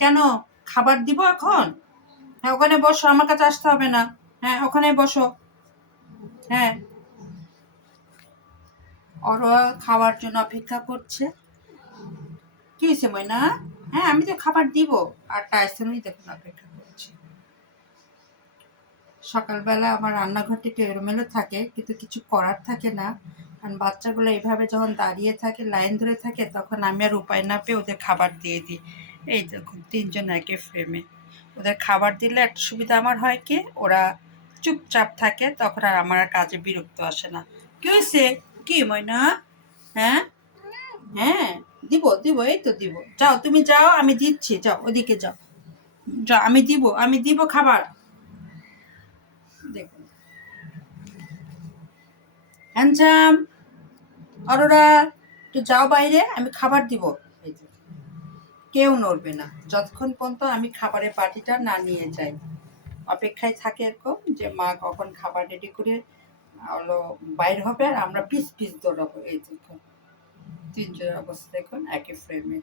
কেন খাবার দিব এখন? হ্যাঁ, ওখানে বসো, আমার কাছে আসতে হবে না। হ্যাঁ, ওখানে বসো। হ্যাঁ, ওরা খাওয়ার জন্য অপেক্ষা করছে। কি হয়েছে ময়না? হ্যাঁ, আমি তো খাবার দিব। আর টাইসনই দেখুন অপেক্ষা করছে। সকালবেলা আমার রান্নাঘরটা একটু এলোমেলো থাকে, কিন্তু কিছু করার থাকে না। কারণ বাচ্চাগুলো এইভাবে যখন দাঁড়িয়ে থাকে, লাইন ধরে থাকে, তখন আমি আর উপায় না পেয়ে ওদের খাবার দিয়ে দিই। এই দেখুন ৩ জন একই ফ্রেমে। ওদের খাবার দিলে একটা সুবিধা আমার হয় কি, ওরা চুপচাপ থাকে, তখন আর আমার আর কাজে বিরক্ত আসে না। কি হয়েছে? কি ময়না? হ্যাঁ, হ্যাঁ, দিব দিব, এই তো দিব। যাও, তুমি যাও, আমি দিচ্ছি, যাও ওদিকে যাও। যাও, আমি দিব খাবার। দেখুন, হ্যান্ডসাম, অরোরা, একটু যাও বাইরে, আমি খাবার দিব। এই যে, কেউ নড়বে না যতক্ষণ পর্যন্ত আমি খাবারের বাটিটা না নিয়ে যাই। অপেক্ষায় থাকে এরকম যে মা কখন খাবার রেডি করে হলো বাইর হবে, আর আমরা পিস পিস দৌড়াবো। এই দেখুন ৩ জনের অবস্থা দেখুন একই ফ্রেমে।